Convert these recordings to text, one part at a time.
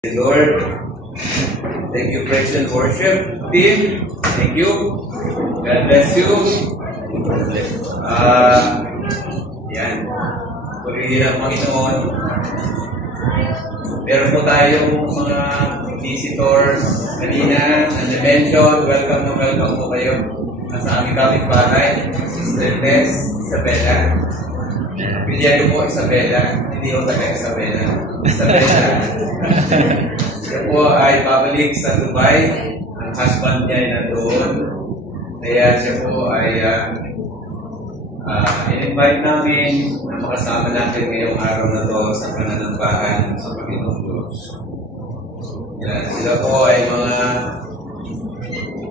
Lord, thank you, praise and worship team. Thank you. God bless you. Yan. Purihin ang Panginoon. Meron po tayong mga visitors kanina na na-mention. Welcome po kayo sa aming kapitbahay. Sister Tess Isabella. Pilyado po Isabella. Hindi ko taga Isabella. Isabella. Siya po ay babalik sa Dubai. Ang husband niya ay nandoon. Kaya siya po ay in-invite namin na makasama natin ngayong araw na to sa pananambahan sa Panginoong Diyos. Yan. Sila po ay mga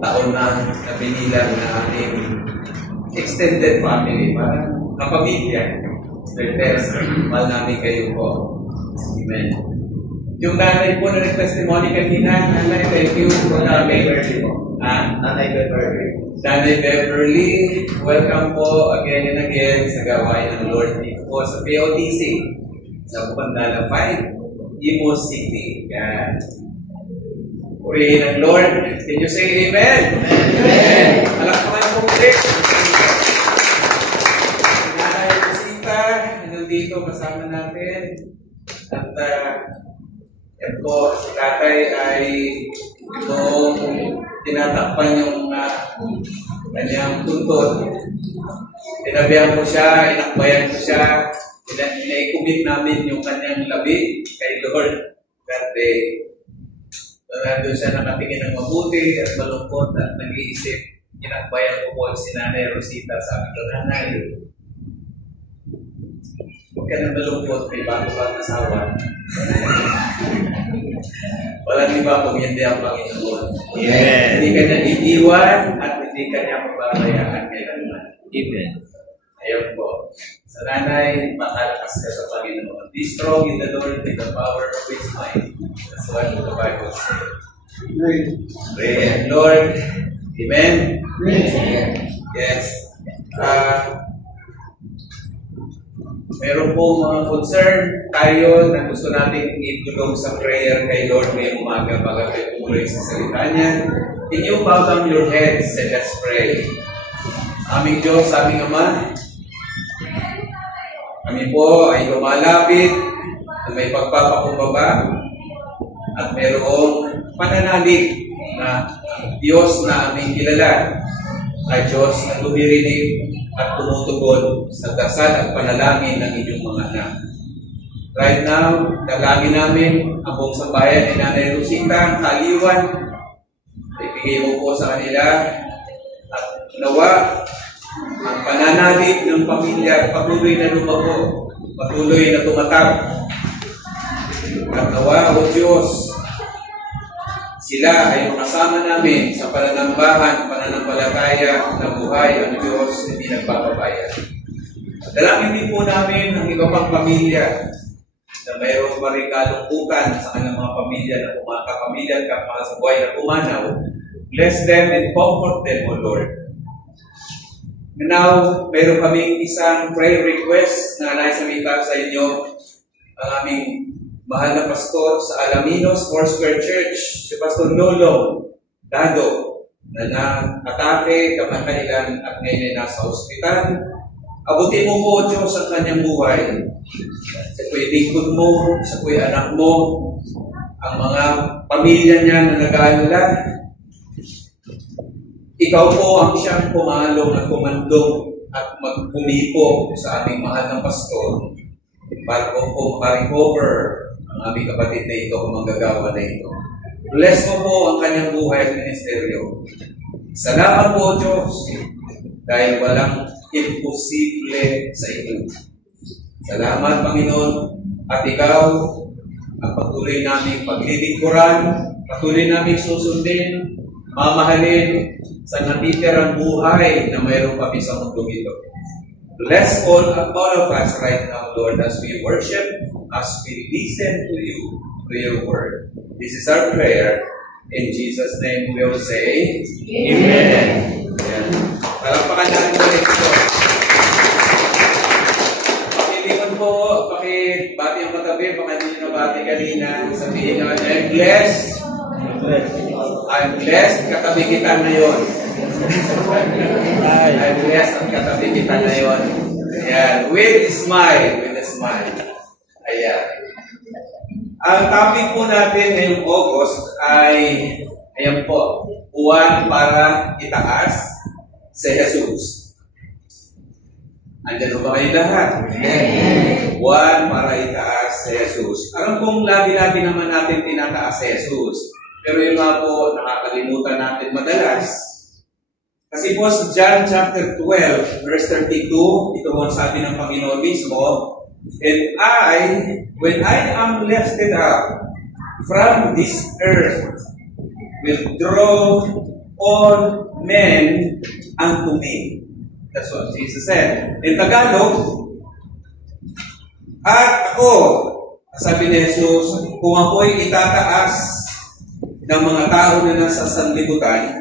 taon na binilang na aming extended family, parang kapamilya. Pero mahal namin kayo po. Amen. Yung nanay po na nag-testimony kanina, nanay, thank you for coming. Nanay Beverly. Nanay Beverly, welcome po again and again sa gawain ng Lord dito po sa POTC sa Bandala 5, Imo City. Yan. Purihin ng Lord. Can you say amen? Amen. Palakpakan po ulit. Nanay Rosita, nandito kasama natin. At yan po, si tatay ay noong tinatakpan yung kanyang tuntun. Tinabihan ko siya, inakbayan ko siya, ina-commit namin yung kanyang labi kay Lord that day. Nandun siya nakatingin ng mabuti at malungkot at nag-iisip. Inakbayan ko po si Nanay Rosita, sabi ko, Nanay, huwag ka na malungkot, may bago-bago asawa. Walang iba kung hindi ang Panginoon. Amen. Hindi ka niya iiwan at hindi ka niya mababayaan kailanman. Amen. Ayun po. Sa nanay, makalakas ka sa Panginoon. Be strong in the Lord with the power of His might. That's what the Bible says. Pray, Lord. Amen. Amen. Yes. Meron po mga concern tayo na gusto natin itulong sa prayer kay Lord ngayong umaga bago tayo tumuloy sa salita niya. Can you bow down your heads and let's pray? Aming Diyos, aming Ama, kami po ay lumalapit na may pagpapakumbaba at mayroong pananalig na Diyos na aming kilala ay Diyos na lumirinig at tumutugon sa dasal at panalangin ng inyong mga anak. Right now, dalangin namin ang buong sambayan ni Nanay Rosita, kaliwan. Ibigay mo po sa kanila at nawa ang pananalig ng pamilya patuloy na lumago, patuloy na tumatag. At nawa, O Diyos, sila ay makasama namin sa pananambahan, pananampalataya na buhay ang Diyos hindi nagpapabayad. Dalangin din po namin ang iba pang pamilya na mayroong maring kalungkutan sa kanilang mga pamilya na kapamilya at mga sa buhay na pumanaw. Bless them and comfort them, O Lord. Now, mayroon kaming isang prayer request na naisamita sa inyo ang aming mahal na pastor sa Alaminos Foursquare Church, si Pastor Lolo Dado, na na-atake kamakailan at ngayon ay nasa ospital. Abutin mo po, Diyos, ang kanyang buhay. Sa kuya lingkod mo, sa kuya anak mo, ang mga pamilya niya na nag-aalala. Ikaw po ang siyang pumalong at kumandong at magpumipo sa aming mahal na pastor para po makarecover ang aming kapatid na ito, ang manggagawa na ito. Bless mo po ang kanyang buhay at ministeryo. Salamat po, Diyos, dahil walang imposible sa inyo. Salamat, Panginoon, at ikaw ang patuloy naming paglilingkuran, patuloy naming susundin, mamahalin sa natitirang buhay na mayroon kami sa mundong ito. Bless all of us right now, Lord, as we worship, as we listen to you, to your word. This is our prayer. In Jesus' name we will say, Amen. Amen. Palakpakan natin po ito. Pakilingon po, pakibati ang katabi, baka hindi nyo nabati kanina. Sabihin nyo, I'm blessed. I'm blessed. Katabi kita na yun. I'm blessed at katabi kita na yun. Ayan. With a smile. With a smile. Ayan. Ang topic po natin ngayong August ay, ayan po, buwan para itaas si Jesus. Andiyan ba kayo lahat? Amen. Buwan para itaas si Jesus. Alam kong lagi-lagi naman natin tinataas si Jesus. Pero yung nga po, nakakalimutan natin madalas. Kasi po sa John chapter 12, verse 32, ito po sabi ng Panginoon mismo, and when I am lifted up from this earth, will draw all men unto me. That's what Jesus said. In Tagalog, at ako, sabi ni Jesus, kung ako'y itataas ng mga tao na nasa sanlibutan,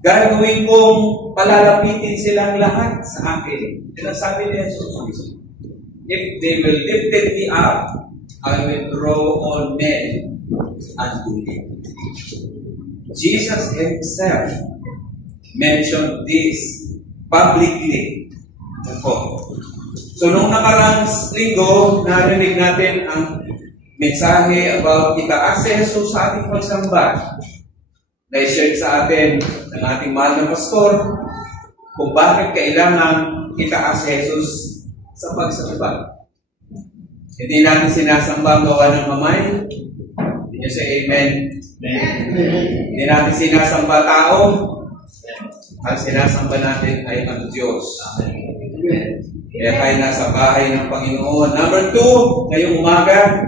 gagawin kong palalapitin silang lahat sa akin. Yan ang sabi ni Jesus. If they will lift me up, I will draw all men unto me. Jesus himself mentioned this publicly. So, nung nakarang linggo, narinig natin ang mensahe about itaas si Jesus sa ating pagsamba. Na-share sa atin ng ating mahal na pastor kung bakit kailangan itaas si Jesus sa pagsamba. Hindi natin sinasamba ang gawa ng mamay. Hindi nyo say amen. Hindi natin sinasamba tao. Ang sinasamba natin ay ang Diyos. Kaya tayo nasa bahay ng Panginoon. Number 2, ngayong umaga,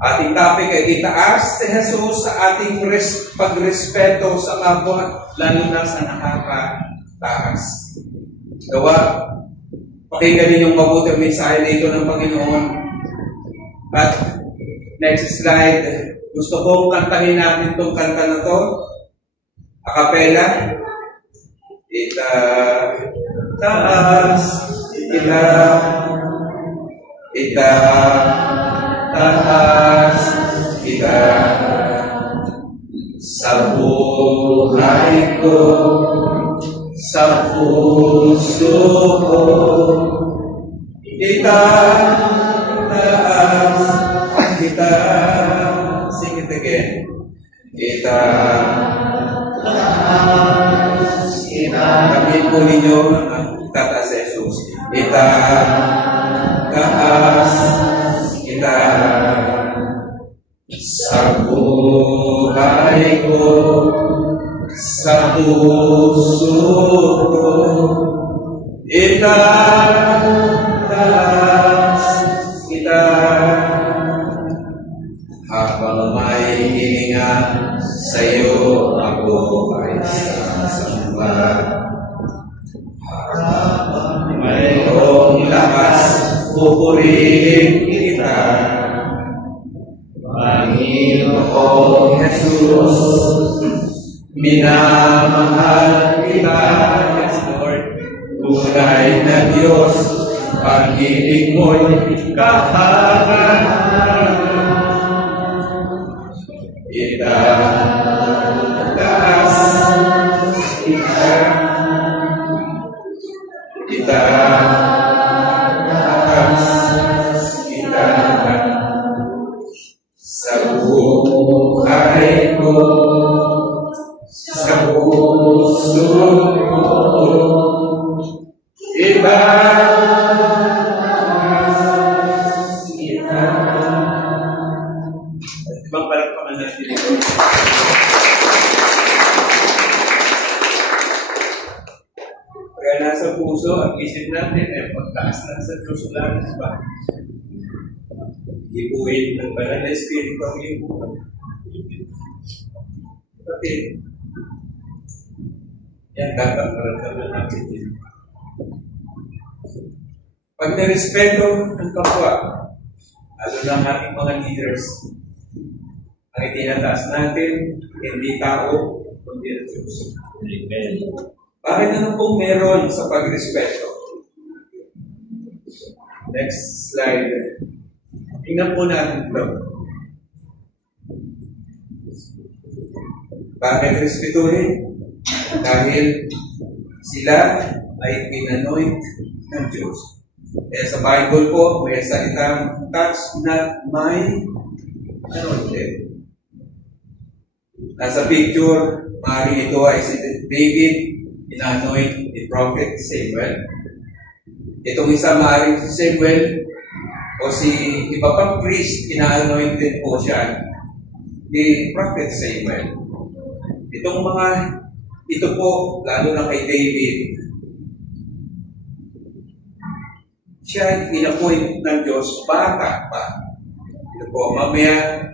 ating topic ay itaas si Jesus sa ating pagrespeto sa kapwa, lalo na sa nakakataas. Gawa, pakinggan ninyong mabuti ang mensahe dito ng Panginoon. At next slide, gusto kong kantahin natin itong kanta na ito. A cappella. Itaas kita sa buhay ko, sa puso ko. Itaas kita. Sing it again. Itaas kita. Sabihin po ninyo ang tataas si Jesus. Itaas kita sa buhay ko, sa puso ko. Itaas kita habang may hininga sa iyo ako ay sasamba. Habang mayroong lakas, pupurihin kita. Panginoong Jesus, minamahal kita. Yes, Lord. Tunay na Diyos, pag-ibig mo'y kahangalan. Itaas kita. Itaas kita sa buhay ko, sa puso ko. Itaas kita. Ibang palakpakan natin ito. Kaya nasa puso at isip natin ay pagtaas na sa Diyos lang ba? Ibuhin ng banal na Espiritu ang iyong buhay. Kapatid, yan dapat maramdaman natin din. Pag narespeto ng kapwa, lalo lang ating mga leaders, ang itinataas natin, hindi tao, kundi ang Diyos. Amen. Bakit ano pong meron sa pagrespeto? Next slide. Tingnan po natin ito. Bakit respetuhin? Dahil sila ay pinanoint ng Diyos. Kaya sa Bible po, may salitang, touch not my anointed. Nasa picture, maaaring ito ay si David, ina-anoint ni Prophet Samuel. Itong isa maaaring si Samuel o si iba pang priest, ina-anointed po siya ni Prophet Samuel. Itong mga, ito po, lalo na kay David, siya in-appoint ng Diyos, bata pa. Ito po, mamaya,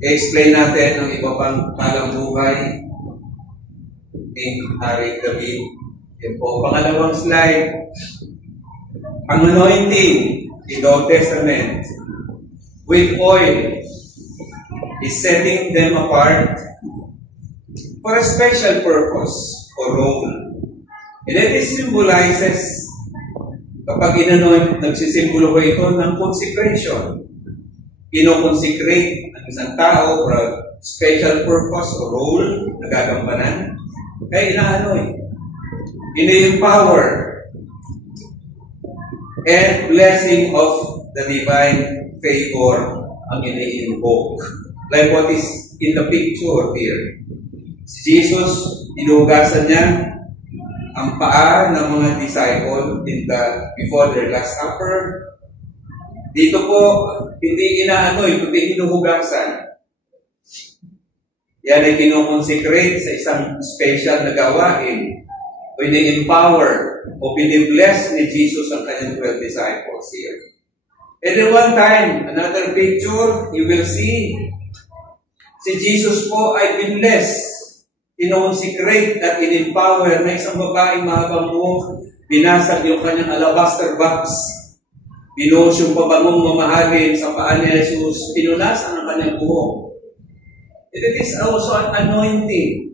i-explain natin ang iba pang talang buhay ni Haring David. Yan po, pangalawang slide. Ang anointing in the Old Testament with oil is setting them apart for a special purpose or role. And it symbolizes, kapag inanoint, nagsisimbolo ko ito ng consecration. Ino-consecrate ang isang tao for a special purpose or role na gagampanan. Kaya inaanoint. Ini-empower and blessing of the divine favor ang ini-invoke. Like what is in the picture here. Si Jesus, inuhugasan niya ang paa ng mga disciple before their Last Supper. Dito po, hindi inaanoy, kundi hinuhugasan. Yan ay kinoconsecrate sa isang special na gawain. O ini-empower o binibless ni Jesus ang kanyang 12 disciples here. And then one time, another picture, you will see, si Jesus po ay binbless, kinoconsecrate at in-empower na isang babaeng mahabang buhok, binasag yung kanyang alabaster box, binuhos yung pabangong mamahalin sa paa ni Jesus, pinunasan ang kanyang buhok. It is also an anointing.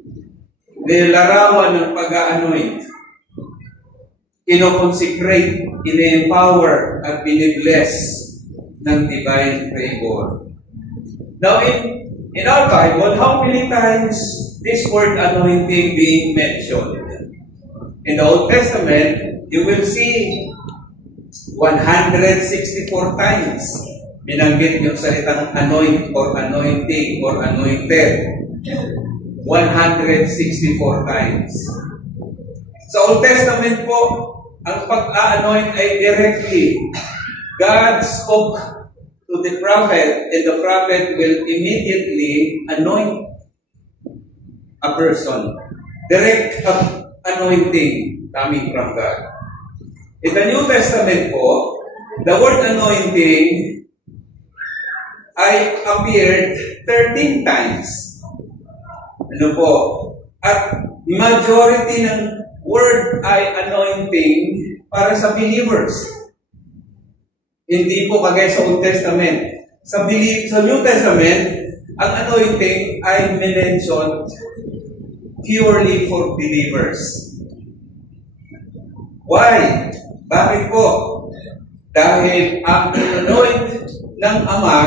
Nilarawan ng pag-anoint. Kinoconsecrate, in-empower, at binibless ng divine favor. Now, in our Bible, how many times this word anointing being mentioned? In the Old Testament, you will see 164 times binanggit yung salitang anoint or anointing or anointed. 164 times. Sa Old Testament po, ang pag-anoint ay directly. God spoke to the prophet and the prophet will immediately anoint a person. Direct anointing coming from God. In the New Testament po, the word anointing ay appeared 13 times. Ano po? At majority ng word ay anointing para sa believers. Hindi po kagaya sa Old Testament. Sa New Testament, ang anointing ay mentioned purely for believers. Why? Bakit po? Dahil ang anoint ng Ama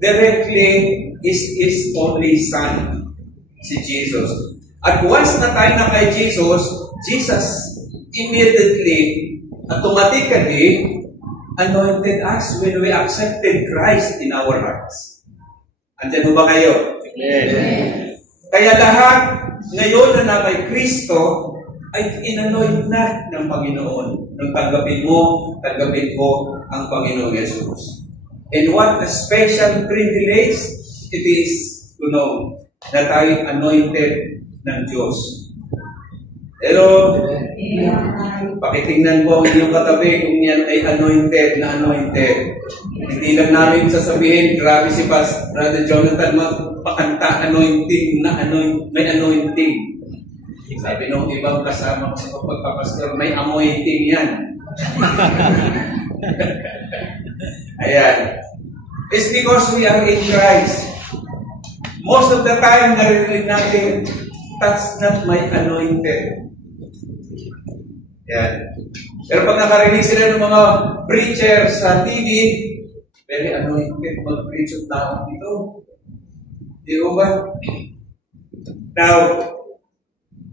directly is His only Son, si Jesus. At once na tayo na kay Jesus, Jesus immediately, automatically, anointed us when we accepted Christ in our hearts. Andiyan ba kayo? Amen. Kaya lahat ngayon na kay Kristo ay inanoint na ng Panginoon. Nung tanggapin mo, tanggapin ko ang Panginoong Yesus. And what a special privilege it is to know na tayo anointed ng Diyos. Pero, pakitingnan po ang inyong katabi kung yan ay anointed na anointed. Hindi lang namin sasabihin, grabe si Brother Jonathan, magpakanta, anointing na may anointing. Sabi nung ibang kasama ko sa pagpapastor, may anointing yan. Ayan. It's because we are in Christ. Most of the time, narinig natin, that's not my anointed. Yan. Pero pag nakarinig sila ng mga preachers sa TV, very anointed mag-preach of tao dito. Di ba? Now,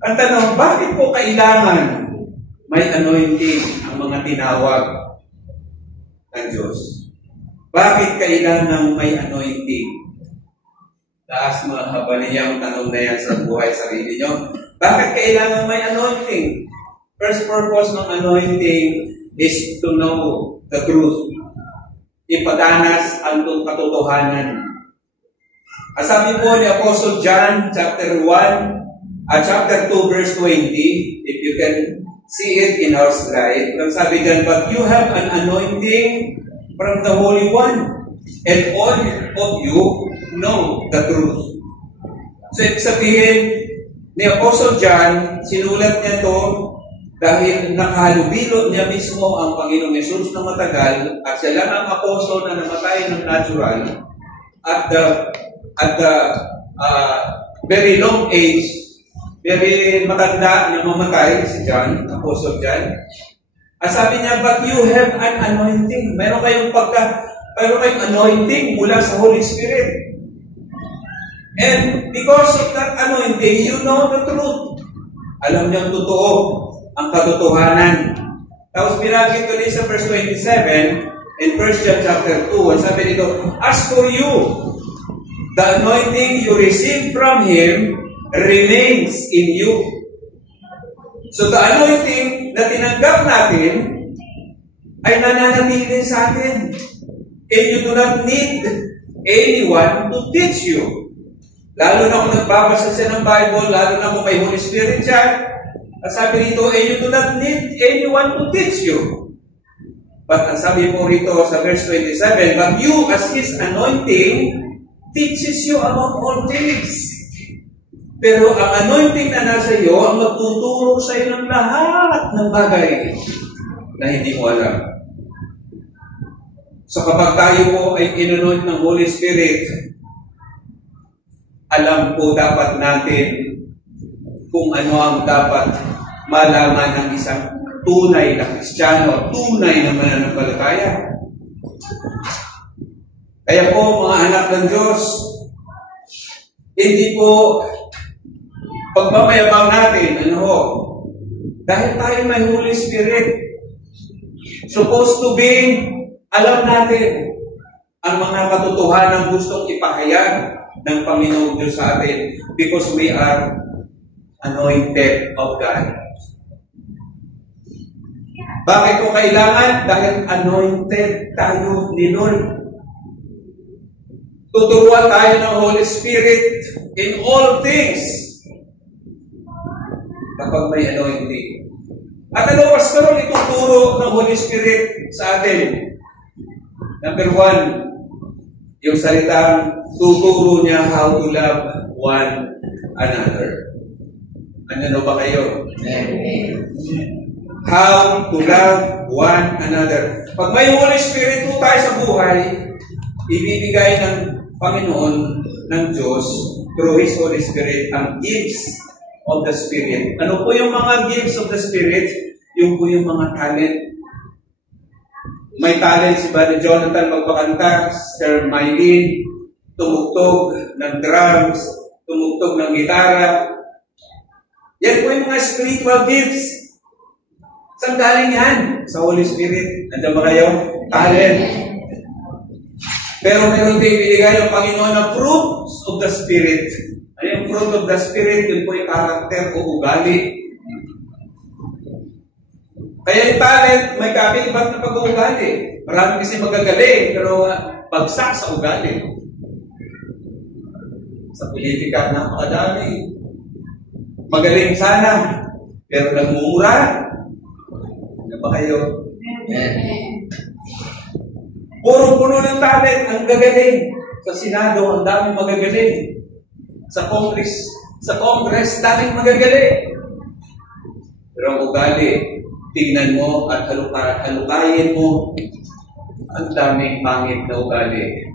ang tanong, bakit po kailangan may anointing ang mga tinawag ng Diyos? Bakit kailangan may anointing? Taas mga kabaniyang tanong na yan sa buhay sarili nyo. Bakit kailangan may anointing? First purpose ng anointing is to know the truth. Ipadanas ang katotohanan. Sabi po ni Apostle John, chapter 1, chapter 2, verse 20, if you can see it in our slide, sabi dyan, but you have an anointing from the Holy One, and all of you know the truth. So, ibig sabihin, ni Apostle John, sinulat niya to dahil nakahalubilo niya mismo ang Panginoong Yesus na matagal at siya lang ang apostol na namatay ng natural at the very long age, very matanda na mamatay si John, Apostle John. At sabi niya, but you have an anointing. Meron kayong anointing mula sa Holy Spirit. And because of that anointing, you know the truth. Alam niyo ang totoo, ang katotohanan. Tapos binagit ko din sa verse 27 in 1 John chapter 2. Ang sabi dito, as for you, the anointing you receive from Him remains in you. So the anointing na tinanggap natin ay nananatili sa atin. And you do not need anyone to teach you. Lalo na kung nagbabasa siya ng Bible, lalo na kung may Holy Spirit siya. At sabi rito, and you do not need anyone to teach you. But ang sabi po rito sa verse 27, but you as His anointing teaches you about all things. Pero ang anointing na nasa iyo ang magtuturo sa iyo ng lahat ng bagay na hindi mo alam. So kapag tayo po ay inanoint ng Holy Spirit, alam po dapat natin kung ano ang dapat malaman ng isang tunay na Kristiyano, tunay na mananampalataya. Kaya po mga anak ng Diyos, hindi po pagmamayabang natin, dahil tayo may Holy Spirit, supposed to be, alam natin ang mga katotohanan gustong ipahayag ng Panginoong Diyos sa atin because we are anointed of God. Bakit ko kailangan? Dahil anointed tayo ni Lord. Tuturuan tayo ng Holy Spirit in all things kapag may anointing. At pastor, ituturo ng Holy Spirit sa atin? Number 1, yung salitang tuturo niya how to love one another. Ano ba kayo? How to love one another. Pag may Holy Spirit po tayo sa buhay, ibibigay ng Panginoon ng Diyos through His Holy Spirit ang gifts of the Spirit. Ano po yung mga gifts of the Spirit? Yung po yung mga talent. May talent si Brother Jonathan magpakanta, Sir Mylene, tumugtog ng drums, tumugtog ng gitara. Yan po yung mga spiritual gifts. Saan galing yan? Sa Holy Spirit. Nandiyan ba kayo? Talent. Pero meron din binigay ng Panginoon na fruits of the Spirit. Ano yung fruit of the Spirit? Yun po yung karakter o ugali. Kaya yung talent, may kabibat na pag-uugali. Marami kasi magagaling, pero bagsak sa ugali. Sa politika, napakadami. Magaling sana, pero nagmumura. Ano ba kayo? Puro-puno ng talent, ang gagaling. Sa Senado, ang daming magagaling. Sa Congress, daming magagaling. Pero ang ugali, tingnan mo at halukayin mo, ang daming pangit na ugali.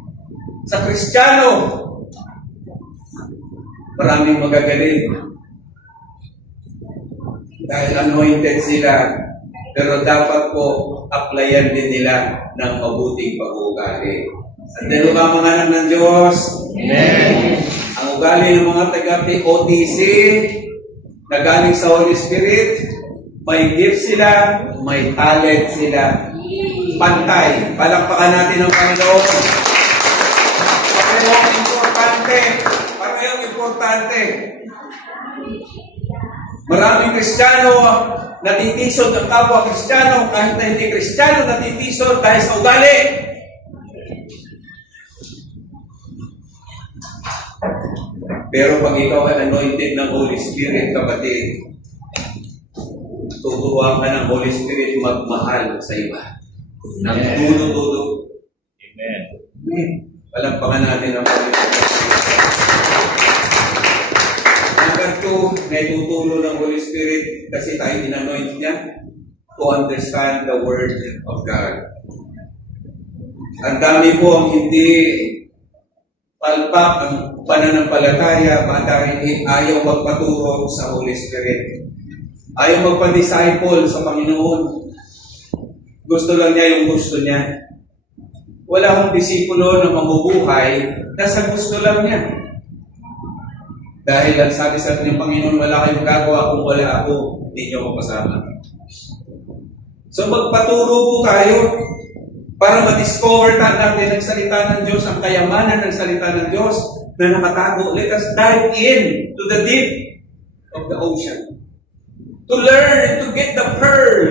Sa Kristiyano, maraming magagaling. Dahil anointed sila, pero dapat po applyan din nila ng mabuting pag-uugali. At nalumamanganap ng Diyos. Amen. Ang ugali ng mga taga-OTC na galing sa Holy Spirit, may gift sila, may talent sila. Pantay. Palakpakan natin ang Panginoon. Parehong importante. Parehong importante. Maraming Kristiyano natitisod ng kapwa Kristiyano, kahit na hindi Kristiyano natitisod dahil sa ugali. Pero pag ikaw ay anointed ng Holy Spirit, kapatid, tuturuan ka ng Holy Spirit magmahal sa iba. Nang dulo-dulo. Amen. Palampakan natin ang Panginoon. Number 2, may tutulo ng Holy Spirit kasi tayo in-anoint niya to understand the Word of God. Ang dami po ang hindi palpak ang pananampalataya dahil ayaw magpaturo sa Holy Spirit. Ayaw magpa-disciple sa Panginoon. Gusto lang niya yung gusto niya. Wala akong disipulo na mabubuhay nasa gusto lang niya. Dahil ang sabi sa atin ng Panginoon, wala kayong gagawa kung wala ako, hindi niyo ako kasama. So magpaturo po tayo para ma-discover natin ang salita ng Diyos, ang kayamanan ng salita ng Diyos na nakatago. Let us dive in to the deep of the ocean. To learn and to get the pearl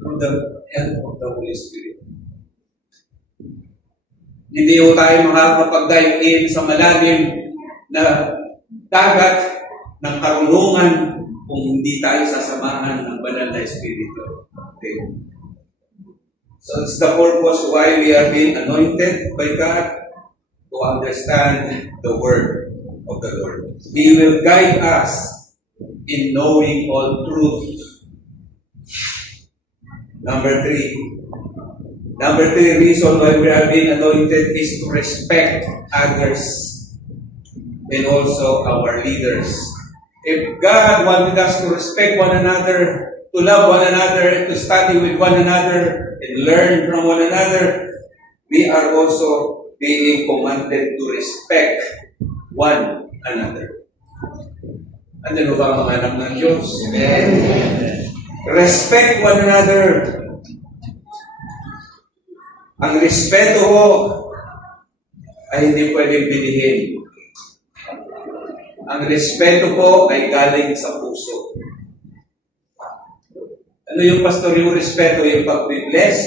from the help of the Holy Spirit. Hindi po tayo makakapag-dive in sa malalim na dagat ng karunungan kung hindi tayo sasamahan ng banal na Espiritu. Okay. So it's the purpose why we are being anointed by God to understand the Word of the Lord. He will guide us in knowing all truth. Number 3 reason why we are being anointed is to respect others and also our leaders. If God wanted us to respect one another, to love one another, to study with one another, and learn from one another, we are also being commanded to respect one another. Ano ba ang mga anak ng Diyos? Amen. Respect one another. Ang respeto ho ay hindi pwedeng bilihin. Ang respeto po ay galing sa puso. Ano yung pastor yung respeto? Yung pag-bless?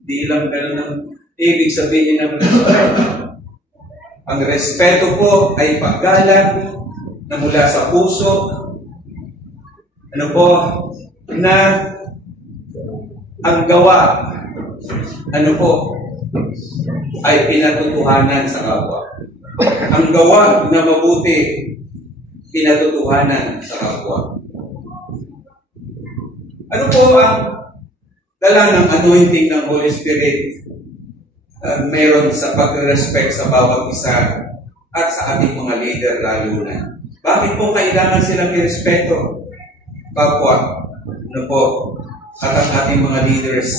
Di lang ganun ang ibig sabihin ng respeto. Ang respeto po ay paggalang na mula sa puso. Ano po? Na ang gawa, ano po, ay pinatutuhanan sa kapwa. Ang gawa na mabuti, pinatutuhanan sa kapwa. Ano po ang dala ng anointing ng Holy Spirit? Meron sa pag-respect sa bawat isa at sa ating mga leader lalo na. Bakit po kailangan silang irespeto? Kapwa, ano po, at ang ating mga leaders.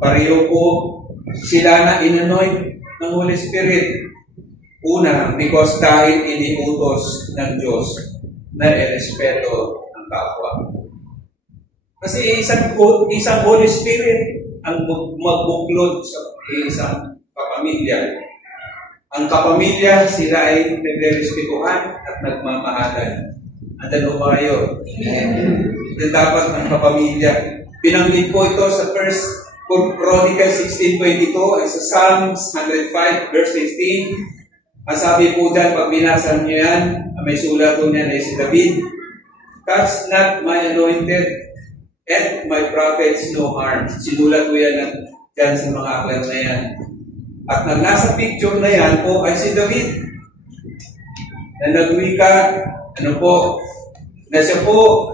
Pareho po sila na in-anoint ng Holy Spirit. Una, because dahil iniutos ng Diyos na irespeto ang kapwa. Kasi isang Holy Spirit ang magbuklod sa isang kapamilya. Ang kapamilya, sila ay nagre-respetuhan at nagmamahalan. Andalo ba kayo? Then dapat ang kapamilya. Binanggit po ito sa 1 Chronicles 16:22 ay sa Psalms 105 verse 16. Ang sabi po dyan, pag binasa niyo yan, may sulat po niyan ay si David. Touch not my anointed and my prophets no harm. Sinulat ko yan dyan sa mga aklat na yan. At nang nasa picture na yan po ay si David. Na nagwika, ano po, na siya po,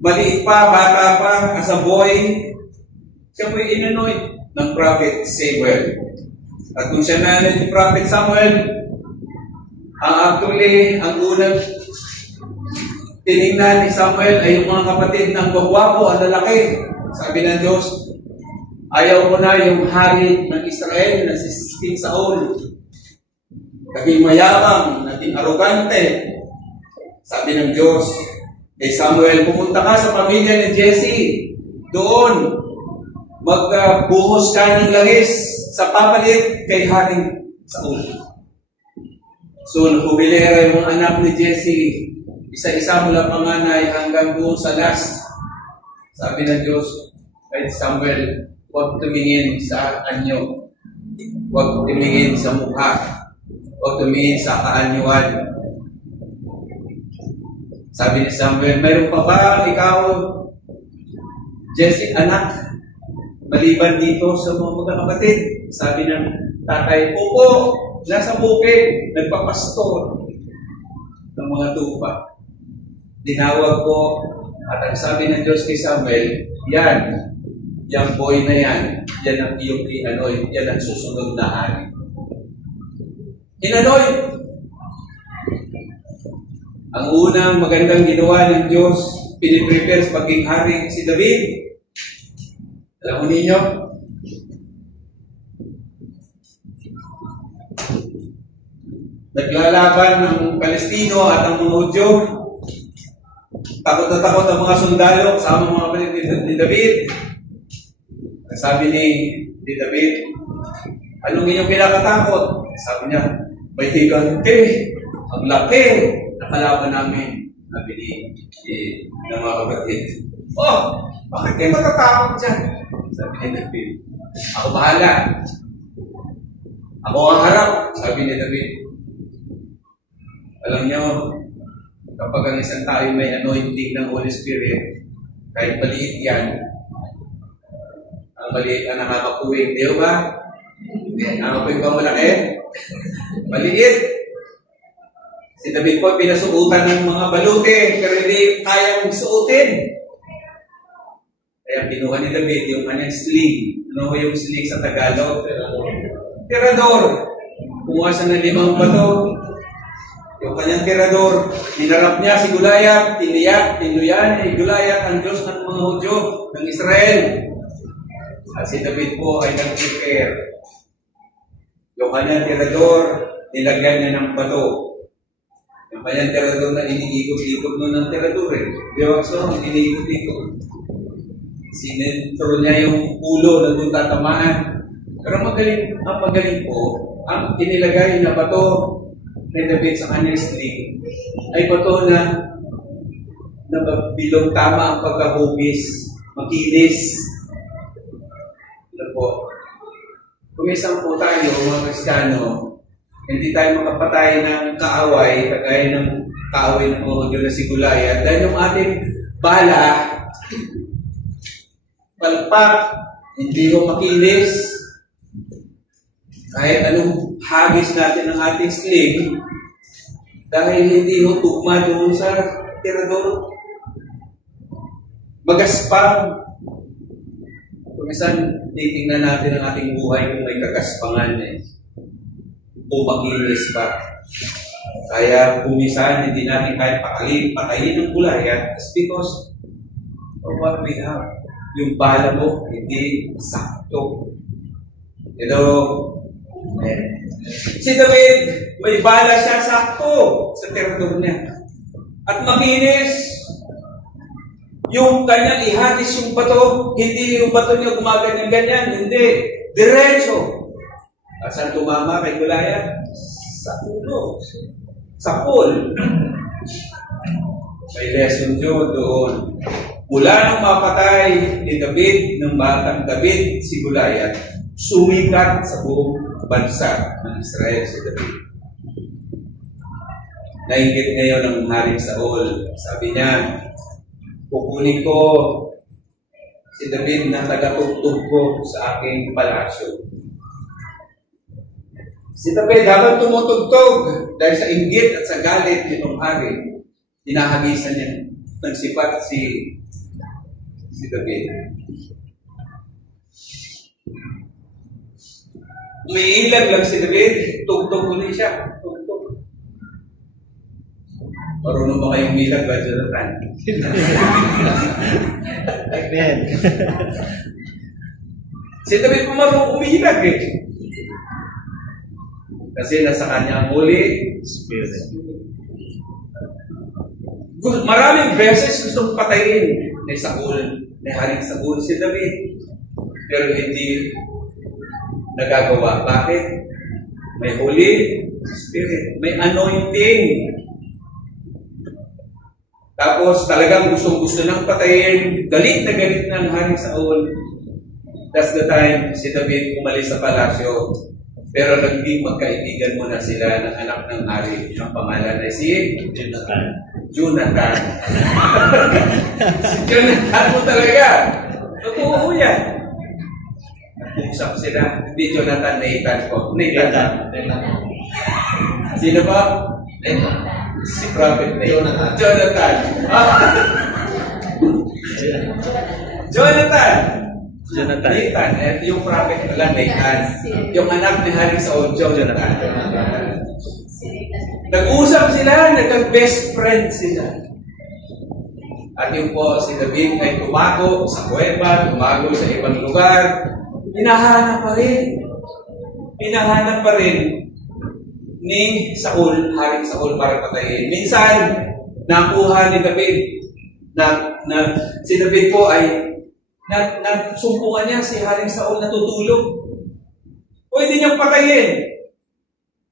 maliit pa, bata pa, as a boy, siya po in-anoint ng prophet Samuel. At kung siya na ni prophet Samuel, ang unang tinignan ni Samuel ay yung mga kapatid ng gwagwapo, ang lalaki. Sabi ng Diyos, Ayaw ko na yung hari ng Israel na si King Saul. Naging mayabang, naging arogante. Sabi ng Diyos, kay Samuel, pumunta ka sa pamilya ni Jesse. Doon, magbuhos ka ng langis sa papalit kay Haring Saul. So, nakubilera yung mga anak ni Jesse. Isa-isa mula panganay hanggang doon sa last. Sabi ng Diyos, kay Samuel, huwag tumingin sa anyo. Huwag tumingin sa mukha. Huwag tumingin sa kaanyuan. Sabi ni Samuel, mayroon pa ba ikaw, Jesse, anak, maliban dito sa mga magkakapatid? Sabi ng tatay, opo, nasa bukid, nagpapastor ng mga tupa. Tinawag ko, at ang sabi ng Diyos kay Samuel, yung boy na yan ang iyong inanoy, yan ang susunod na hari. Inanoy! Ang unang magandang ginawa ng Diyos, piniprepare sa pagiging hari si David. Alam mo ninyo? Naglalaban ng Palestino at ang mga Hudyo. Takot na takot ang mga sundalo kasama mga kapatid ni David. Sabi ni David, anong inyong pinakatakot? Sabi niya, may higante, ang laki, nakalaban namin. Sabi ng mga kapatid, oh, bakit kayo matatakot dyan? Sabi ni David, ako bahala. Ako ang harap, sabi ni David. Alam niyo, kapag ang isang tao may anointing ng Holy Spirit, kahit maliit yan, ang maliit na nakakapuwing, di ba? Nakakapuwing ba malaki? Maliit. Si David po pinasuutan ng mga balute, pero hindi kayang suotin. Kaya pinuha ni David yung kanyang sling. Ano yung sling sa Tagalog? Tirador. Kumuha siya ng 5 bato. Yung kanyang tirador, hinarap niya si Goliath, tinuyan ni Goliath ang Diyos ng mga Hudyo ng Israel. At si David po ay nag-prepare. Yung kanyang tirador, nilagyan niya ng bato. Yung kanyang tirador na iniikot-ikot mo ng tirador eh. Di ba? So, iniikot-ikot. Sinentro niya yung ulo na doon tatamaan. Pero ang magaling po, ang inilagay na bato ni David sa kanyang sling ay bato na bilog tama ang pagkahugis, makinis. Ano po? Kumisang po tayo, mga Kristiyano, hindi tayo makapatay ng kaaway, kagaya ng kaaway ng mga Hudyo na si Goliath, dahil yung ating bala, palpak, hindi mo makinis, kahit anong hagis natin ng ating sling, dahil hindi mo tugma doon sa tirador, magaspang. Kumisan, titingnan natin ang ating buhay kung may kagaspangan o makinis pa. Kaya kumisan, hindi natin kahit patayin ng Goliath because of what we have. Yung bala mo, hindi sakto. Hello? Si David, may bala siya sakto sa tirador niya. At makinis. Yung kanyang ihagis yung bato, hindi yung bato niya gumaganyan-ganyan, hindi. Diretso. At saan tumama kay Goliath? Sa ulo. Sa pool. May lesson yun doon. Mula nang mapatay ni David, ng batang David, si Goliath, sumikat sa buong bansa ng Israel si David. Nainggit ngayon ang Haring Saul. Sabi niya, kukunin ko si David na tagatugtog ko sa aking palasyo. Si David, habang tumutugtog, dahil sa inggit at sa galit nitong hari, hinahagisan niya ng sipat si David. Umiilag lang si David, tugtog ulit siya. Tugtog. Marunong ba kayong umilag ba, Jonathan? Amen. Si David po marunong umilag eh. Kasi nasa kanya ang Holy Spirit. Maraming beses gustong patayin ni Saul, ni Haring Saul si David. Pero hindi nagagawa. Bakit? May Holy Spirit. May anointing. Tapos talagang gustong-gusto nang patayin. Galit na galit ng Haring Saul. That's the time si David umalis sa palasyo. Pero naging magkaibigan muna sila ng anak ng hari. Ang pangalan ay si Jonathan. Jonathan. Si Jonathan mo talaga. Totoo yan. Nag-uusap sila. Hindi Jonathan, Nathan po. Nathan. Sino ba? Si Prophet Nathan. Jonathan. Jonathan. Nathan. Yung prophet pala, Nathan. Yung anak ni Haring Saul, Jonathan. Nag-usap sila, nagka-best friend sila. At yung po, si David ay tumago sa kuweba, tumago sa ibang lugar. Hinahanap pa rin ni Saul, Haring Saul para patayin. Minsan, nakuha ni David na si David po ay nagsumpungan niya si Haring Saul na tutulog. Pwede niyang patayin.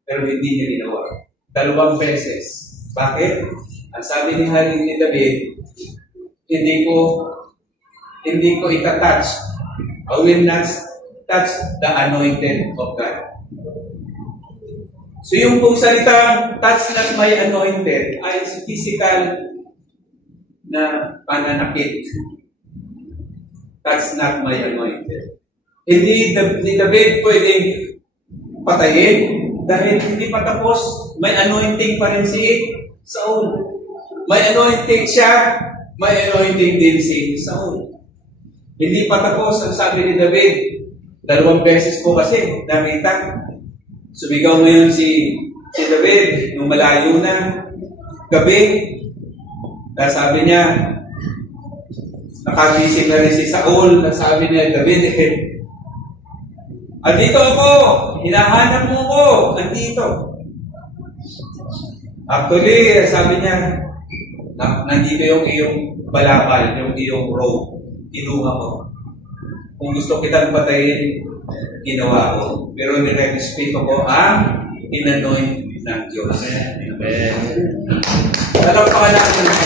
Pero hindi niya ginawa. 2 beses. Bakit? Ang sabi ni Haring ni David, hindi ko ita-touch. I will not touch the anointed of God. So yung kung salitang touch not my anointed ay physical na pananakit. Touch not my anointed. Hindi ni David pwedeng patayin dahil hindi pa tapos. May anointing pa rin si Saul. May anointing siya, may anointing din si Saul. Hindi pa tapos ang sabi ni David. 2 beses po kasi nakita. Sumigaw ngayon si David nung malayo na gabi. Dahil sabi niya, nakagising na rin si Saul. Sabi niya, David, andito ako! Hinahanap mo ko! Andito! Actually, sabi niya, nandito yung iyong balabal, yung iyong robe. Kinuha ko. Kung gusto kitang patayin, ginawa ko. Pero nirespeto ko ang inanoint ng Diyos. Amen. Talampakan natin ng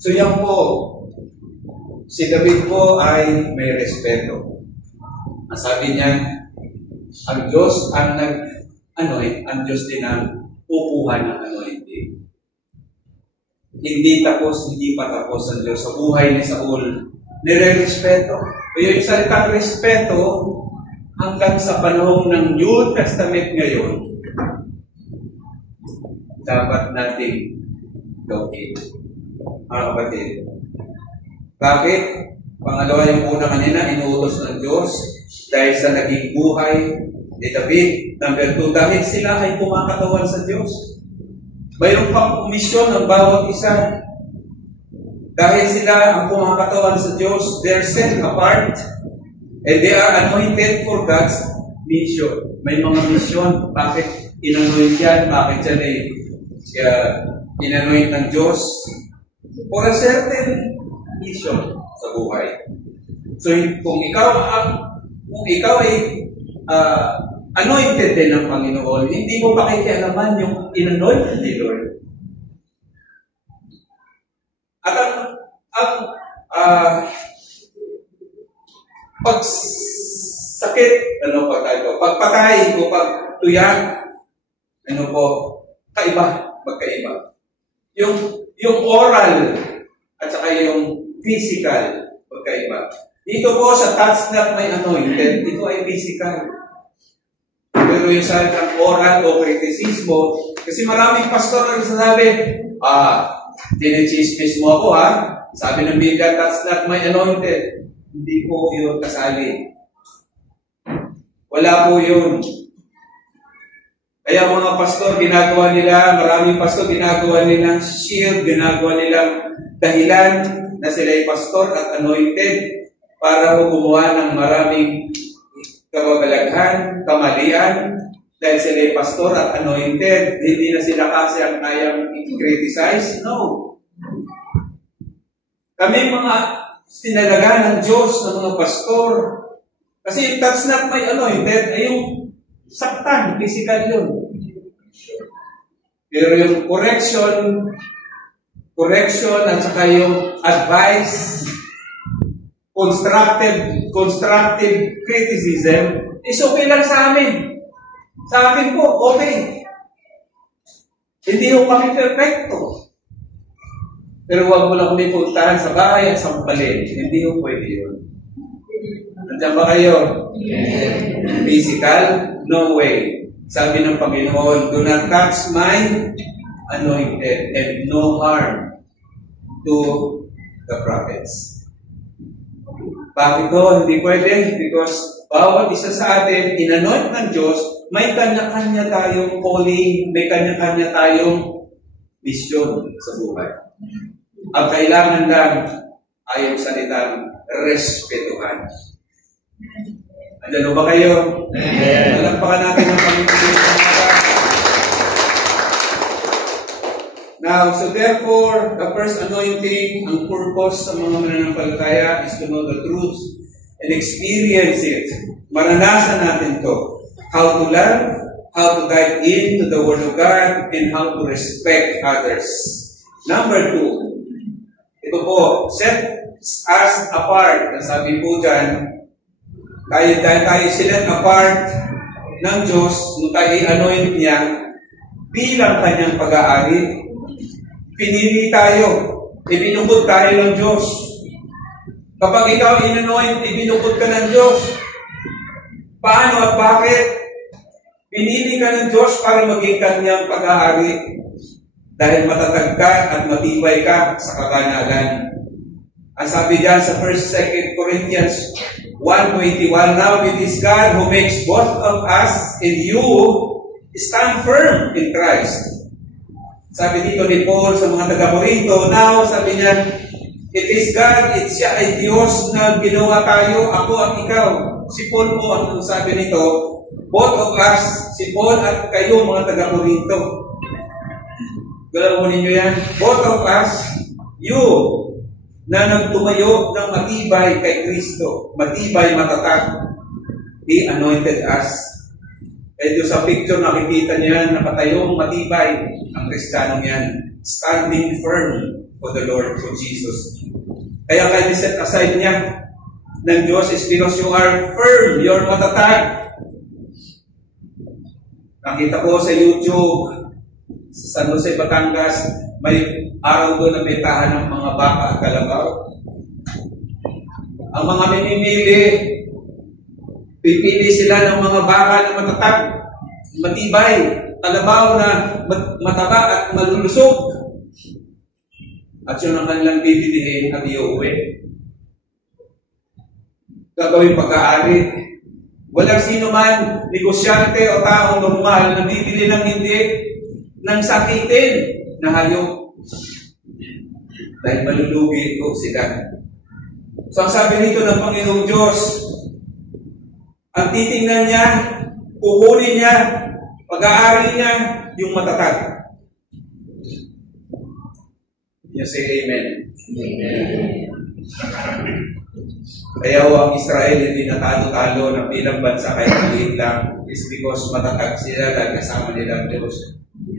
So yan po, si David po ay may respeto. Ang sabi niya, ang Diyos ang nag-anoint, ang Diyos din ang pupuhan ng anointing. Hindi pa tapos ang Diyos sa buhay ni Saul. Nire-respeto. Kaya yung salitang respeto, hanggang sa panahon ng New Testament ngayon, dapat nating gawin. Mga kapatid. Bakit? Pangalawa yung una kanina, inuutos ng Diyos dahil sa naging buhay ni David. Number 2, dahil sila ay kumakatawan sa Diyos. Mayroon pang misyon ang bawat isa. Dahil sila ang kumakatawan sa Diyos, they're set apart and they are anointed for God's mission. May mga misyon. Bakit inanoint yan? Bakit yan ay inanoint ng Diyos? For a certain mission sa buhay. So, kung ikaw ay anointed din ng Panginoon, hindi mo pakikialaman yung inanoint ni Lord. At ang pagsakit, pagpatay o pagtuyak, magkaiba. Yung oral at saka yung physical, magkaiba. Dito po sa touch not my anointed, ito ay physical. Pero yung salitang oral o kritisismo, kasi maraming pastor ang sasabi, tinechismis mo ako sabi ng Biblia, touch not my anointed. Hindi po yun kasali. Wala po yun. Kaya mga pastor, ginagawa nila, maraming pastor, ginagawa nilang shield, ginagawa nilang dahilan na sila'y pastor at anointed para gumawa ng maraming kababalaghan, kamalian, dahil sila'y pastor at anointed. Hindi na sila kasi ang kayang i-criticize. No. Kami mga tinalaga ng Diyos ng mga pastor. Kasi that's not my anointed, ay yung saktan, physical yun. Pero yung correction at saka yung advice, constructive criticism, is okay lang sa amin. Sa akin po, okay. Hindi ko kami perfecto. Pero huwag mo lang kami puntahan sa bahay at sampalin. Hindi ko pwede yun. Nandiyan ba kayo? Yes. Physical? No way. Sabi ng Panginoon, do not touch my anointed and no harm to the prophets. Bakit ko? Hindi pwede. Because bawat isa sa atin, inanoint ng Diyos, may kanya-kanya tayong calling, may kanya-kanya tayong mission sa buhay. Ang kailangan lang ay yung salitang respetuhan. Andyan ba kayo? Amen. Malakpakan natin ang Panginoon. Now, so therefore, the first anointing, ang purpose sa mga mananampalataya is to know the truth and experience it. Maranasan natin to. How to love, how to dive into the Word of God, and how to respect others. Number 2, ito po, set us apart. Sabi po dyan, dahil tayo sinet apart ng Diyos, nung tayo i-anoint niya, bilang kanyang pag-aari, pinili tayo, ibinukod tayo ng Diyos. Kapag ikaw in-anoint, ibinukod ka ng Diyos. Paano at bakit? Pinili ka ng Diyos para maging kanyang pag-aari. Dahil matatag ka at matibay ka sa kabanalan. Ang sabi diyan sa 1-2 Corinthians 1:21, now it is God who makes both of us and you stand firm in Christ. Sabi dito ni Paul sa mga taga-Corinto, now, sabi niya, it is God, siya ay Diyos na ginawa tayo, ako at ikaw. Si Paul po, ang sabi nito, both of us, si Paul at kayo mga taga-Corinto. Galamunin niyo yan. Both of us, you, na nagtumayo ng matibay kay Kristo, matibay, matatag. He anointed us. Medyo sa picture nakikita niya, nakatayong matibay ang Kristiyanong yan, standing firm for the Lord, for Jesus. Kaya kayo set aside niya ng Diyos is because you are firm, you are matatag. Nakita ko sa YouTube, sa San Jose, Batangas, may araw doon na bentahan ng mga baka at kalabaw. Ang mga pipili sila ng mga baka na matatag, matibay, kalabaw na mataba at malulusog. At yun ang kanilang bibilihin at iuwi. Gagawin pag-aari. Walang sino man, negosyante o taong normal na bibili ng hindi ng sakitin na hayop. Dahil malulugi ito sila. So ang sabi nito ng Panginoong Diyos, ang titingnan niya, kukunin niya, pag-aari niya, yung matatag. You say amen. Amen. Kaya ang Israel hindi natalo-talo na bilang bansa kahit maliit lang is because matatag sila dahil kasama nila ang Diyos.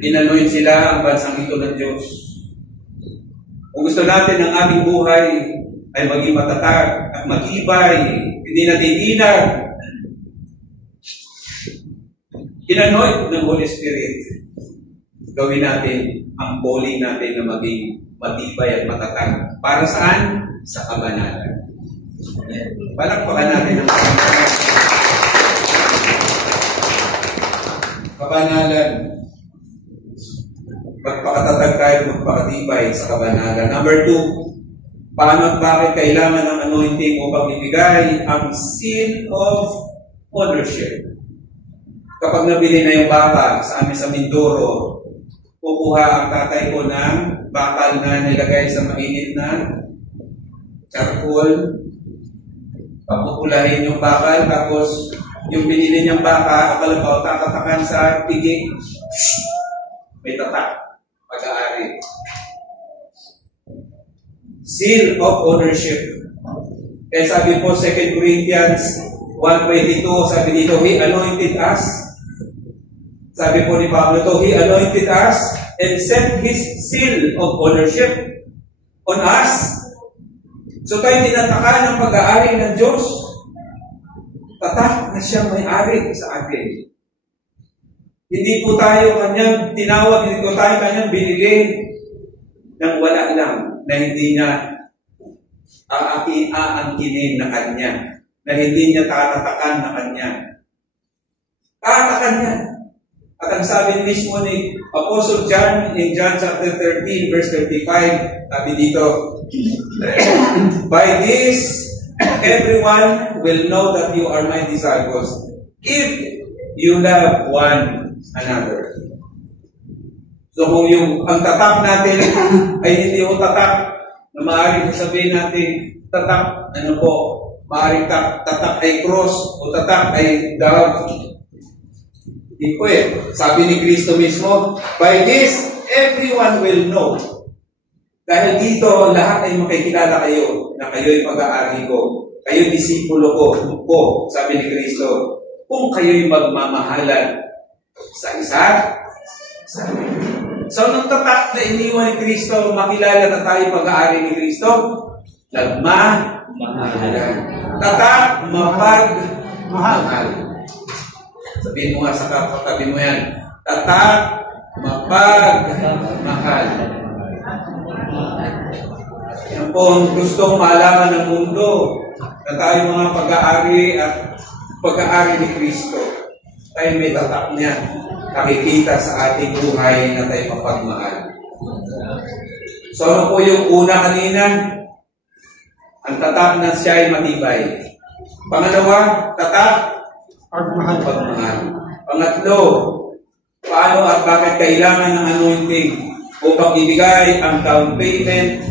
Inanoin sila ang bansang ito ng Diyos. Kung gusto natin ang aming buhay ay maging matatag at matibay, hindi natitinag, inanoin ng Holy Spirit, gawin natin ang calling natin na maging matibay at matatag. Para saan? Sa kabanalan. Palakpakan natin ang kabanalan. Magpakatatag tayo, magpakatibay sa kabanalan. Number 2, paano at bakit kailangan ng anointing upang ibigay ang seal of ownership? kapag nabili na yung baka sa amin sa Mindoro, kukuha ang tatay ko ng bakal na nilagay sa mainit na charcoal. Papupulahin yung bakal, tapos yung binili niyang baka, akalabaw, tatatakan sa piging. May tatak, pag-aari. Seal of ownership. Kaya sabi po, 2 Corinthians 1:22, sabi dito, He anointed us. Sabi po ni Pablo to, He anointed us and set His seal of ownership on us. So tayo tinatakan ng pag-aari ng Diyos. Tatak na siya may-ari sa atin. Hindi po tayo kanyang tinawag, hindi po tayo kanyang binili ng wala lang, na hindi na aangkinin na kanya, na hindi niya tatatakan na kanya. Tatatakan niya. At ang sabi mismo ni Apostle John in John chapter 13 verse 35, sabi dito, By this, everyone will know that you are my disciples if you love one another. So kung ang tatak natin ay hindi yung tatak na maaaring sabihin natin, tatak, maaaring tatak ay cross o tatak ay dove. Hindi po Sabi ni Kristo mismo, by this, everyone will know. Dahil dito, lahat ay makikilala kayo na kayo'y pag-aari ko. Kayo'y disipulo ko, sabi ni Kristo. Kung kayo'y magmamahalan sa isa't sa So, nung tatak na iniwan ni Kristo, makilala na tayo pag-aari ni Kristo, nagmamahalan. Tatak, mapagmahal. Sabihin mo nga sa kapatabi mo yan. Tatak, mapagmahal. Yan po ang gustong malaman ng mundo na tayo mga pag-aari at pag-aari ni Kristo. Tayo may tatak niya. Nakikita sa ating buhay na tayo mapagmahal. So ano po yung una kanina? Ang tatak na siya ay matibay. Pangalawa, tatak, pagmahal. Pangatlo, paano at bakit kailangan ng anointing upang ibigay ang down payment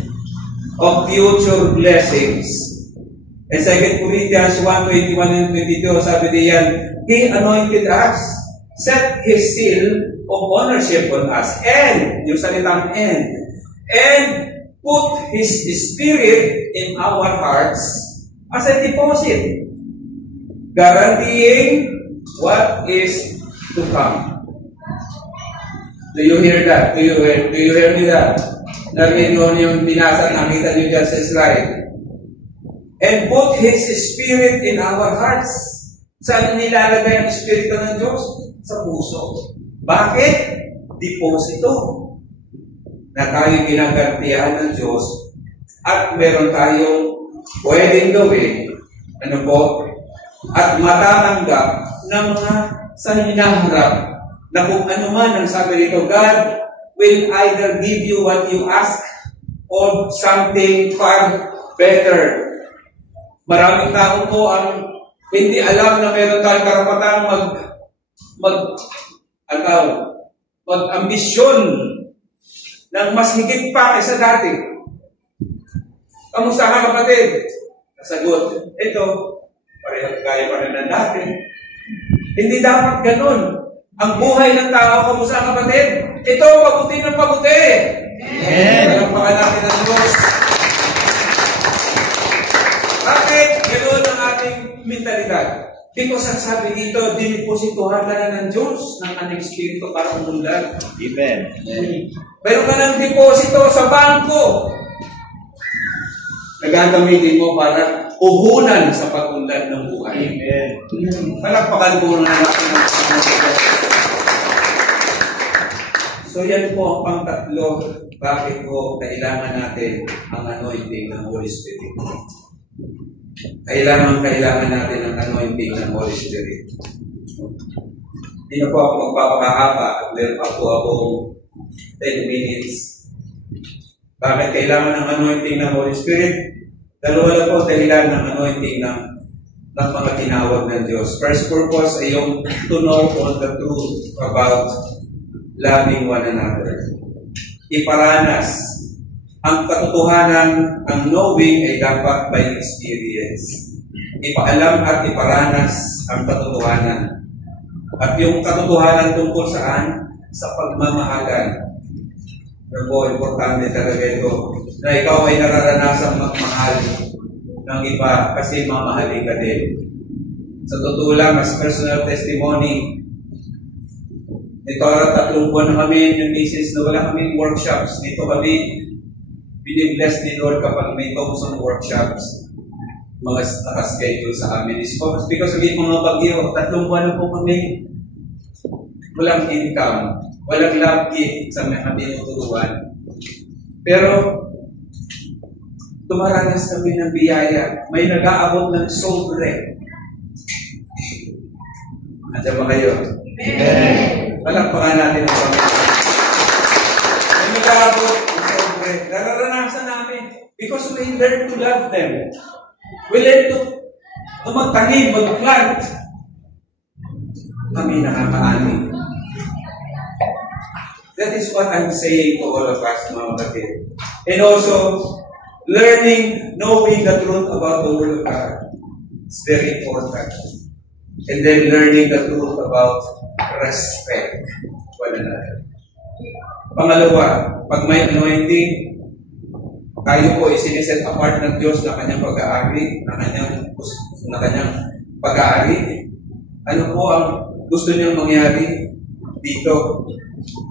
of future blessings. And 2 Corinthians 1:21 and 22, sabi diyan, He anointed us, set His seal of ownership on us, and, yung salitang and put His Spirit in our hearts as a deposit, guaranteeing what is to come. Do you hear that? Do you hear me that? Narinig nyo yung binasa, nakita nyo dyan sa slide. And put His Spirit in our hearts. Saan nilalagay ang Espiritu ng Diyos? Sa puso. Bakit? Deposito. Na tayo ginagantihan ng Diyos at meron tayong pwedeng gawin, at matatanggap ng mga sa hinaharap na kung ano man ang sabi rito, God will either give you what you ask or something far better. Maraming tao po ang hindi alam na meron tayong karapatang mag-ambisyon ng mas higit pa kaysa dati. Kamusta ka, kapatid? Nasagot, ito, pareho kaya pa rin ng dati. Hindi dapat ganun. Ang buhay ng tao, kamusta, kapatid? Ito, pabuti ng pabuti. Palakpakan natin ang Diyos. Bakit ganoon ang ating mentalidad? Because ang sabi dito, diniposituhan ka na ng Diyos ng kanyang Espiritu para umunlad. Amen. Meron ka ng deposito sa bangko. Nagagamitin mo para uhunan sa pag-unlad ng buhay. Amen. Palakpakan po na natin ang So yan po ang pangtatlo, bakit po kailangan natin ang anointing ng Holy Spirit. Kailangan natin ang anointing ng Holy Spirit. Hindi na po ako magpapakahaba at meron pa po akong 10 minutes. Bakit kailangan ng anointing ng Holy Spirit? Dalawa lang po dahilan ng anointing ng ng mga tinawag ng Diyos. First purpose ay yung to know all the truth about loving one another. Iparanas. Ang katotohanan, ang knowing ay dapat by experience. Ipaalam at iparanas ang katotohanan. At yung katotohanan tungkol saan? Sa pagmamahalan. Pero importante talaga ito, na ikaw ay nararanasang magmahal ng iba kasi mamahalin ka din. Sa totoo lang, as personal testimony, ito 3 buwan na kami yung misis na wala kaming workshops. Dito kami, binibless ni Lord kapag may thousand workshops, mga nakaschedule sa amin. Because of yung mga bagyo, 3 buwan na po kami. Walang income, walang love gift sa mga tinuturuan. Pero, tumaranas kami ng biyaya. May nag-aabot ng sobre. Andiyan ba kayo? Amen. Palakpakan natin ang Panginoon. May nag-aabot ng sobre. Nararanasan namin. Because we learn to love them. We learn to magtanim, mag-plant. Kami nakakaani. That is what I'm saying to all of us, mga kapatid. And also, learning, knowing the truth about the Word of God. It's very important. And then learning the truth about respect one another. Pangalawa, pag may anointing, tayo po isiniset apart ng Diyos na kanyang pag-aari, na kanyang pag-aari. Ano po ang gusto niyang mangyari dito?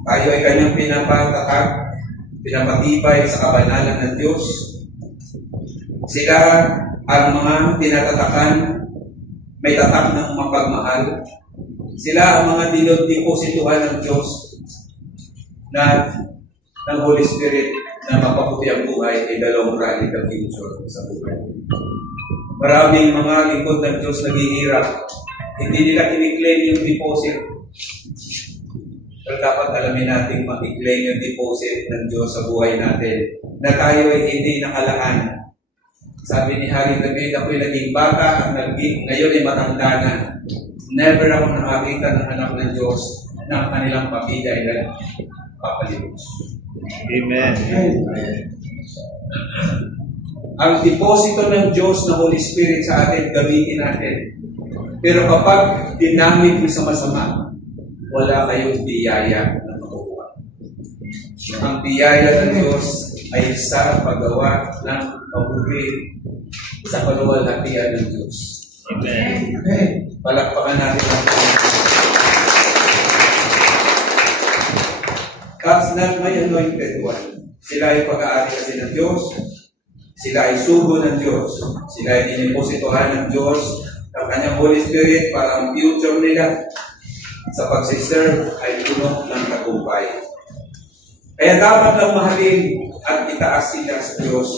Tayo ay kanyang pinapatatag, pinapatibay sa kabanalan ng Diyos. Sila ang mga tinatatakan, may tatak ng mapagmahal. Sila ang mga dinoddeposituhan ng Diyos na ng Holy Spirit na mapaputi ang buhay ay dalawang rally ng future sa buhay. Maraming mga lingkod ng Diyos naghihirap. Hindi nila kiniklaim yung deposit. Pero dapat alamin natin mag-claim yung deposit ng Diyos sa buhay natin na tayo ay hindi nakalaan. Sabi ni Hari David, ako'y naging bata at ngayon ay matanda na. Never ako nakakita ng anak ng Diyos na ang kanilang pamilya ay papalimos. Amen. Ang deposito ng Diyos na Holy Spirit sa atin, gamitin natin. Pero kapag dinamit mo sa masama, wala kayong biyaya na makukuha. Ang biyaya ng Diyos ay sa paggawa ng mabuti sa kaluwalhatian ng Diyos. Amen. Palakpakan natin ang That's not my anointed one. Sila ay pag-aari kasi ng Diyos. Sila ay sugo ng Diyos. Sila ay dinipositohan ng Diyos ng kanyang Holy Spirit para ang future nila sa pagsiserve ay puno ng tagumpay. Kaya dapat lang mahalin at itaas sila sa Diyos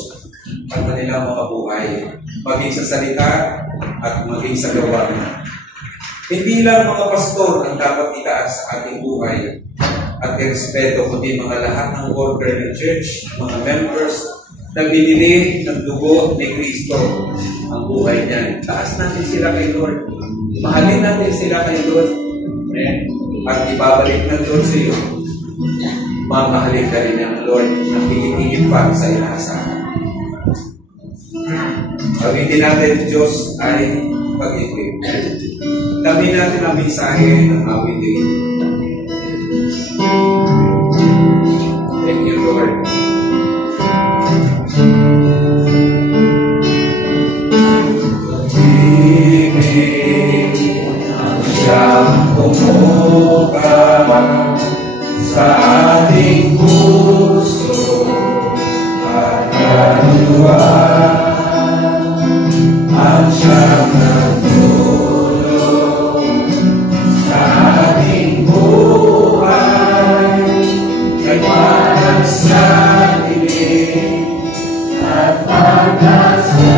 ang kanilang mga buhay, maging sa salita at maging sa gawa. Hindi lang mga pastor ang dapat itaas sa ating buhay at irespeto, kundi mga lahat ng worker ng church, mga members na binili ng dugo ni Kristo ang buhay niyan. Taas natin sila kay Lord. Mahalin natin sila kay Lord. At ibabalik ng Lord sa iyo. Mamahalin ka rin ng Lord na higit-higit pa sa inaasahan. Pag-ibig natin, Diyos ay pag-ibig. Dami natin ang mensahe ng awitin. Thank you, Lord. Pag-ibig ang siyang kumuka sa ating puso at kaluluwa at siyang nagtulong sa ating buhay kay parang sa dilim at pag-asa.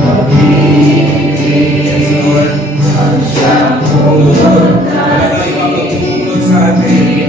Pag-ibig ang siyang kumuka sa ating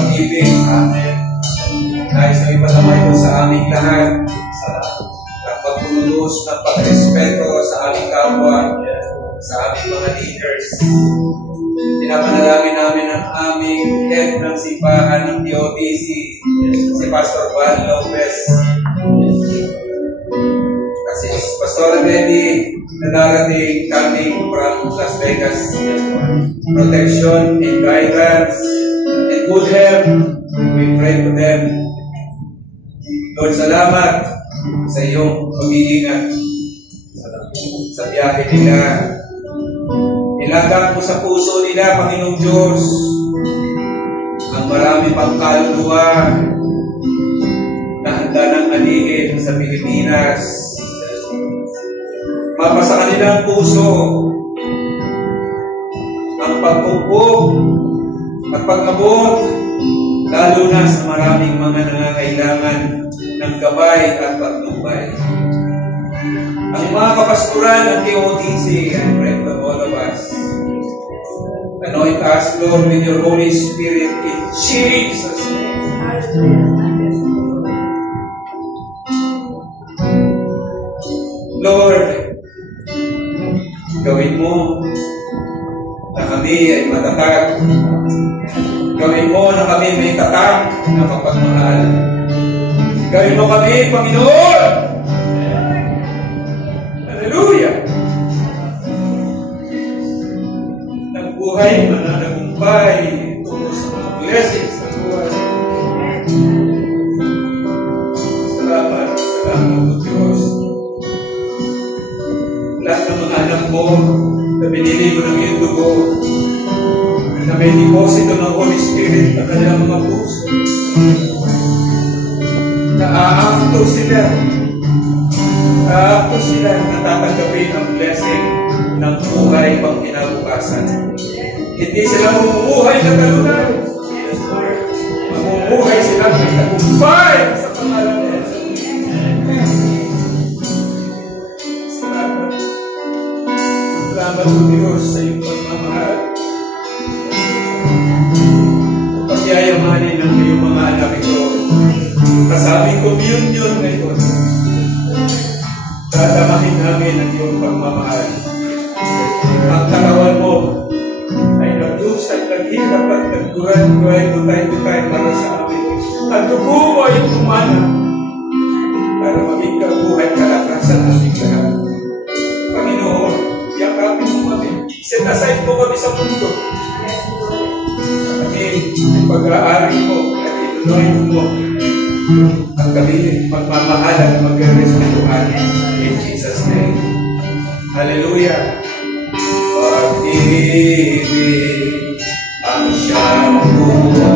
pag-ibig. Amen. Nais na ipadama ito sa aming lahat. At pagtulus ng pagrespeto sa aming kapwa, sa aming mga leaders. Pinapanalangin namin ang aming head ng simbahan ng POTC, si Pastor Juan Lopez. Kasi Pastor Reddy na darating coming from Las Vegas. Protection and guidance and good health. We pray for them. Lord, salamat sa iyong pag-iingat sa biyahe nila. Ilagak mo sa puso nila, Panginoong Diyos, ang marami pang kaluluwa na handa ng alihin sa Pilipinas. Mapasa kanilang puso ang pagpupog at pag-abot, lalo na sa maraming mga nangangailangan ng gabay at patnubay. Ang mga kapastoran ng KOTC, I pray for all of us. Anoint us, Lord, with your Holy Spirit in Jesus' name. Lord, gawin mo na kami ay matatag. Gawin mo na kami may tatag na mapagmahal. Gawin mo kami, Panginoon! Hallelujah! Nagbuhay, mananagumpay tungo sa mga blessings ng buhay. Salamat, salamat o Diyos. Lahat ng mga anak mo na binili mo ng iyong dugo, na may deposito ng Holy Spirit na kanilang mga puso, naaakto sila na tatanggapin ang blessing ng buhay pang kinabukasan. Hindi sila mamumuhay na talunan. Mamumuhay sila na tagumpay sa pangalan ni Jesus. Salamat o Diyos sa iyong pagmamahal. Pagyayamanin ng iyong mga anak ito. Kasabing communion ngayon. Dadamahin namin ang iyong pagmamahal. Ang katawan mo ay nagdusat, naghirap at nagduran-duray tutay-tutay para sa amin. Ang dugo mo ay tumana para maging kabuhay kalakasan aming lahat. Panginoon, yakapin mo kami. Set aside mo kami sa mundo. Kami pag-aari mo at inunoy mo ang kami magmamahalan at magrespetuhan in Jesus' name. Hallelujah. Pag-ibig ang siyang buhay.